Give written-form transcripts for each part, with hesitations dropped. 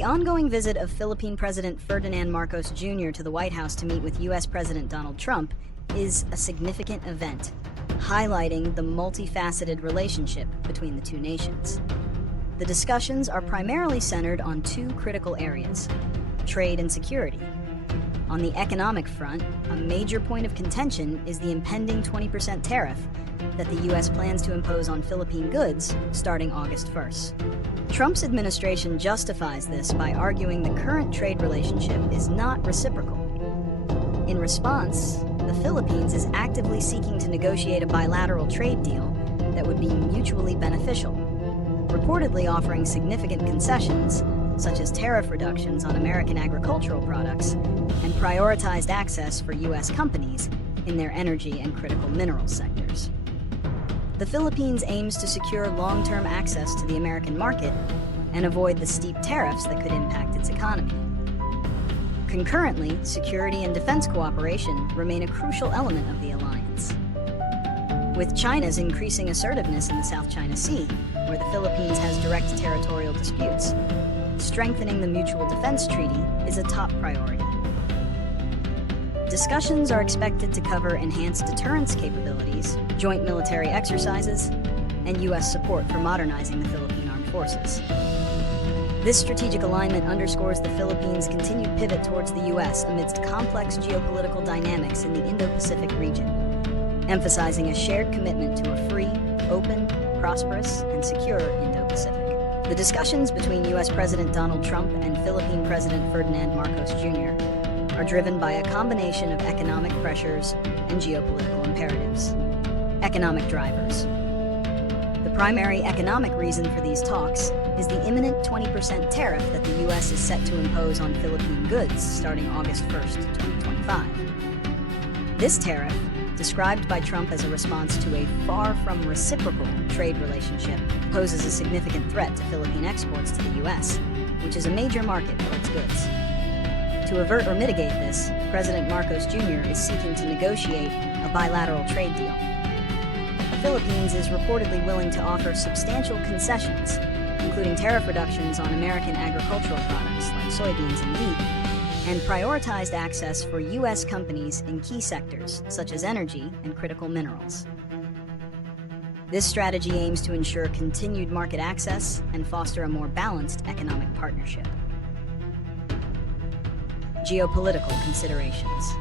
The ongoing visit of Philippine President Ferdinand Marcos Jr. to the White House to meet with U.S. President Donald Trump is a significant event, highlighting the multifaceted relationship between the two nations. The discussions are primarily centered on two critical areas: trade and security. On the economic front, a major point of contention is the impending 20% tariff that the U.S. plans to impose on Philippine goods starting August 1st. Trump's administration justifies this by arguing the current trade relationship is not reciprocal. In response, the Philippines is actively seeking to negotiate a bilateral trade deal that would be mutually beneficial, reportedly offering significant concessions, such as tariff reductions on American agricultural products and prioritized access for U.S. companies in their energy and critical minerals sectors. The Philippines aims to secure long-term access to the American market and avoid the steep tariffs that could impact its economy. Concurrently, security and defense cooperation remain a crucial element of the alliance. With China's increasing assertiveness in the South China Sea, where the Philippines has direct territorial disputes, strengthening the Mutual Defense Treaty is a top priority. Discussions are expected to cover enhanced deterrence capabilities, joint military exercises, and U.S. support for modernizing the Philippine Armed Forces. This strategic alignment underscores the Philippines' continued pivot towards the U.S. amidst complex geopolitical dynamics in the Indo-Pacific region, emphasizing a shared commitment to a free, open, prosperous, and secure Indo-Pacific. The discussions between U.S. President Donald Trump and Philippine President Ferdinand Marcos Jr. are driven by a combination of economic pressures and geopolitical imperatives. Economic drivers. The primary economic reason for these talks is the imminent 20% tariff that the U.S. is set to impose on Philippine goods starting August 1st, 2025. This tariff, described by Trump as a response to a far from reciprocal trade relationship, poses a significant threat to Philippine exports to the U.S., which is a major market for its goods. To avert or mitigate this, President Marcos Jr. is seeking to negotiate a bilateral trade deal. The Philippines is reportedly willing to offer substantial concessions, including tariff reductions on American agricultural products like soybeans and wheat, and prioritized access for U.S. companies in key sectors such as energy and critical minerals. This strategy aims to ensure continued market access and foster a more balanced economic partnership. Geopolitical considerations.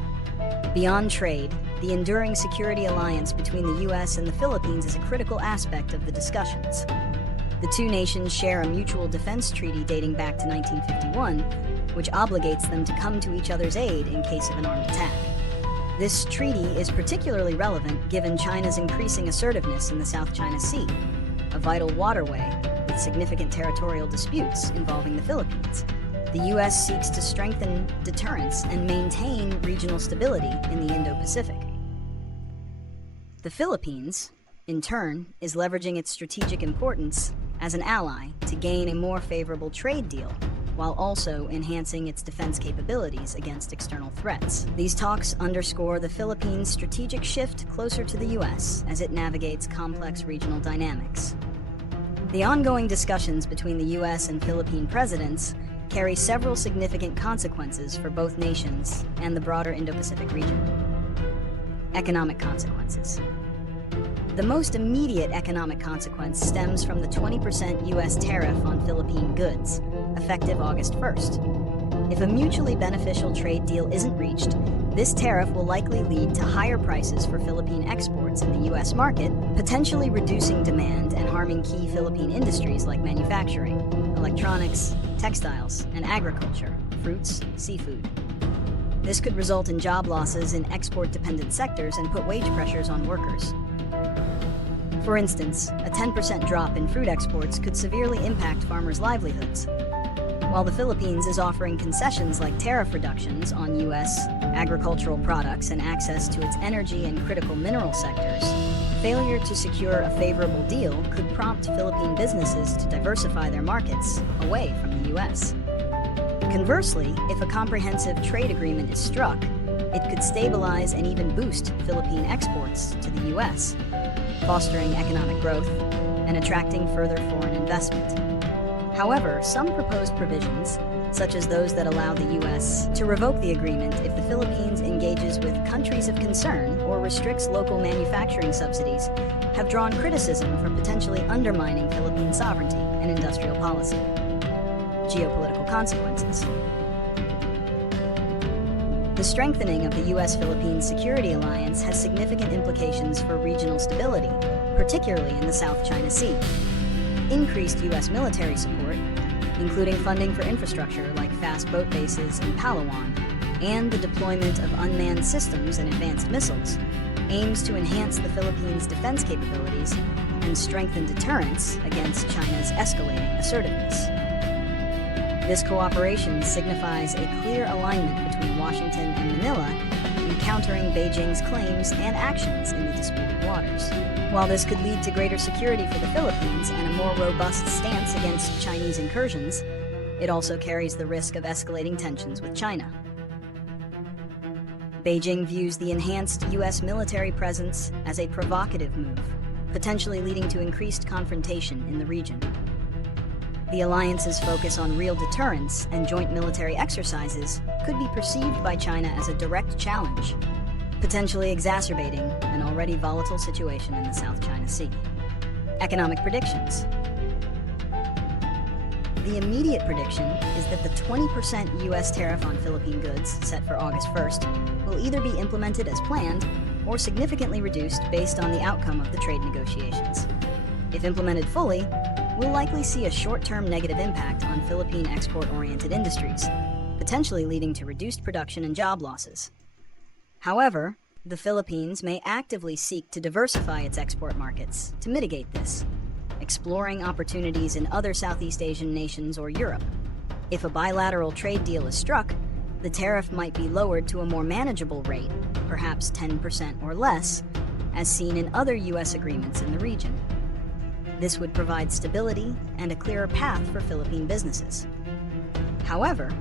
Beyond trade, the enduring security alliance between the U.S. and the Philippines is a critical aspect of the discussions. The two nations share a mutual defense treaty dating back to 1951, which obligates them to come to each other's aid in case of an armed attack. This treaty is particularly relevant given China's increasing assertiveness in the South China Sea, a vital waterway with significant territorial disputes involving the Philippines. The U.S. seeks to strengthen deterrence and maintain regional stability in the Indo-Pacific. The Philippines, in turn, is leveraging its strategic importance as an ally to gain a more favorable trade deal, while also enhancing its defense capabilities against external threats. These talks underscore the Philippines' strategic shift closer to the U.S. as it navigates complex regional dynamics. The ongoing discussions between the U.S. and Philippine presidents carry several significant consequences for both nations and the broader Indo-Pacific region. Economic consequences. The most immediate economic consequence stems from the 20% U.S. tariff on Philippine goods, effective August 1st. If a mutually beneficial trade deal isn't reached, this tariff will likely lead to higher prices for Philippine exports in the U.S. market, potentially reducing demand and harming key Philippine industries like manufacturing, electronics, textiles, and agriculture, fruits, seafood. This could result in job losses in export-dependent sectors and put wage pressures on workers. For instance, a 10% drop in fruit exports could severely impact farmers' livelihoods. While the Philippines is offering concessions like tariff reductions on U.S. agricultural products and access to its energy and critical mineral sectors, failure to secure a favorable deal could prompt Philippine businesses to diversify their markets away from the U.S. Conversely, if a comprehensive trade agreement is struck, it could stabilize and even boost Philippine exports to the U.S., fostering economic growth and attracting further foreign investment. However, some proposed provisions, such as those that allow the U.S. to revoke the agreement if the Philippines engages with countries of concern or restricts local manufacturing subsidies, have drawn criticism for potentially undermining Philippine sovereignty and industrial policy. Geopolitical consequences. The strengthening of the U.S.-Philippines security alliance has significant implications for regional stability, particularly in the South China Sea. Increased U.S. military support, including funding for infrastructure like fast boat bases in Palawan, and the deployment of unmanned systems and advanced missiles, aims to enhance the Philippines' defense capabilities and strengthen deterrence against China's escalating assertiveness. This cooperation signifies a clear alignment between Washington and Manila in countering Beijing's claims and actions in the disputed waters. While this could lead to greater security for the Philippines and a more robust stance against Chinese incursions, it also carries the risk of escalating tensions with China. Beijing views the enhanced U.S. military presence as a provocative move, potentially leading to increased confrontation in the region. The alliance's focus on real deterrence and joint military exercises could be perceived by China as a direct challenge, potentially exacerbating an already volatile situation in the South China Sea. Economic predictions. The immediate prediction is that the 20% U.S. tariff on Philippine goods set for August 1st will either be implemented as planned or significantly reduced based on the outcome of the trade negotiations. If implemented fully, we'll likely see a short-term negative impact on Philippine export-oriented industries, potentially leading to reduced production and job losses. However, the Philippines may actively seek to diversify its export markets to mitigate this, exploring opportunities in other Southeast Asian nations or Europe. If a bilateral trade deal is struck, the tariff might be lowered to a more manageable rate, perhaps 10% or less, as seen in other U.S. agreements in the region. This would provide stability and a clearer path for Philippine businesses. However,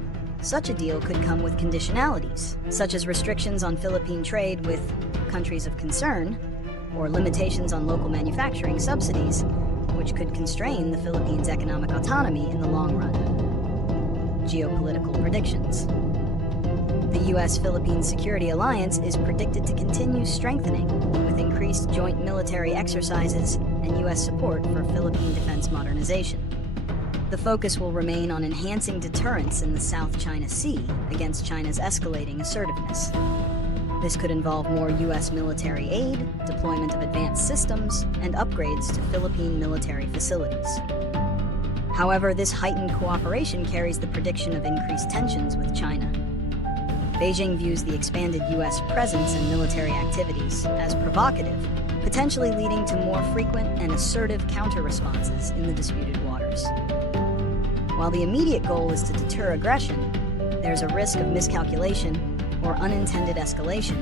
such a deal could come with conditionalities, such as restrictions on Philippine trade with countries of concern, or limitations on local manufacturing subsidies, which could constrain the Philippines' economic autonomy in the long run. Geopolitical predictions. The U.S.-Philippines security alliance is predicted to continue strengthening, with increased joint military exercises and U.S. support for Philippine defense modernization. The focus will remain on enhancing deterrence in the South China Sea against China's escalating assertiveness. This could involve more U.S. military aid, deployment of advanced systems, and upgrades to Philippine military facilities. However, this heightened cooperation carries the prediction of increased tensions with China. Beijing views the expanded U.S. presence and military activities as provocative, potentially leading to more frequent and assertive counter-responses in the disputed waters. While the immediate goal is to deter aggression, there's a risk of miscalculation or unintended escalation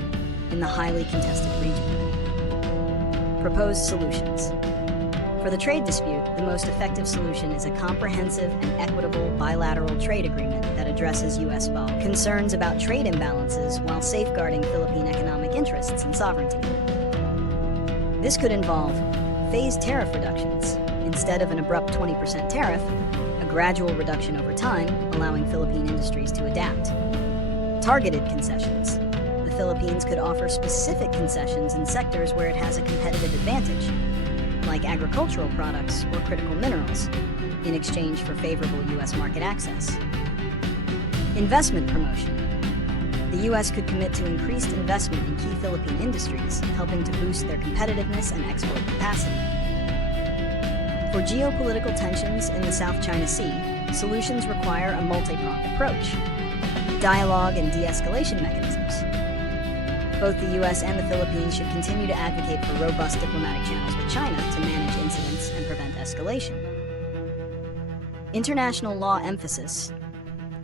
in the highly contested region. Proposed solutions. For the trade dispute, the most effective solution is a comprehensive and equitable bilateral trade agreement that addresses U.S. concerns about trade imbalances while safeguarding Philippine economic interests and sovereignty. This could involve phased tariff reductions. Instead of an abrupt 20% tariff, a gradual reduction over time, allowing Philippine industries to adapt. Targeted concessions. The Philippines could offer specific concessions in sectors where it has a competitive advantage, like agricultural products or critical minerals, in exchange for favorable U.S. market access. Investment promotion. The U.S. could commit to increased investment in key Philippine industries, helping to boost their competitiveness and export capacity. For geopolitical tensions in the South China Sea, solutions require a multi-pronged approach. Dialogue and de-escalation mechanisms. Both the U.S. and the Philippines should continue to advocate for robust diplomatic channels with China to manage incidents and prevent escalation. International law emphasis.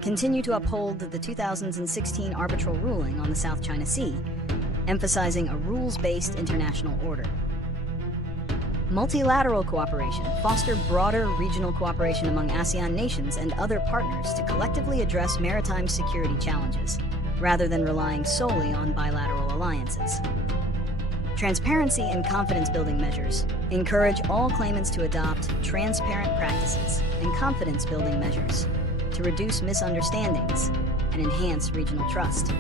Continue to uphold the 2016 arbitral ruling on the South China Sea, emphasizing a rules-based international order. Multilateral cooperation. Foster broader regional cooperation among ASEAN nations and other partners to collectively address maritime security challenges, rather than relying solely on bilateral alliances. Transparency and confidence-building measures encourage all claimants to adopt transparent practices and confidence-building measures to reduce misunderstandings and enhance regional trust.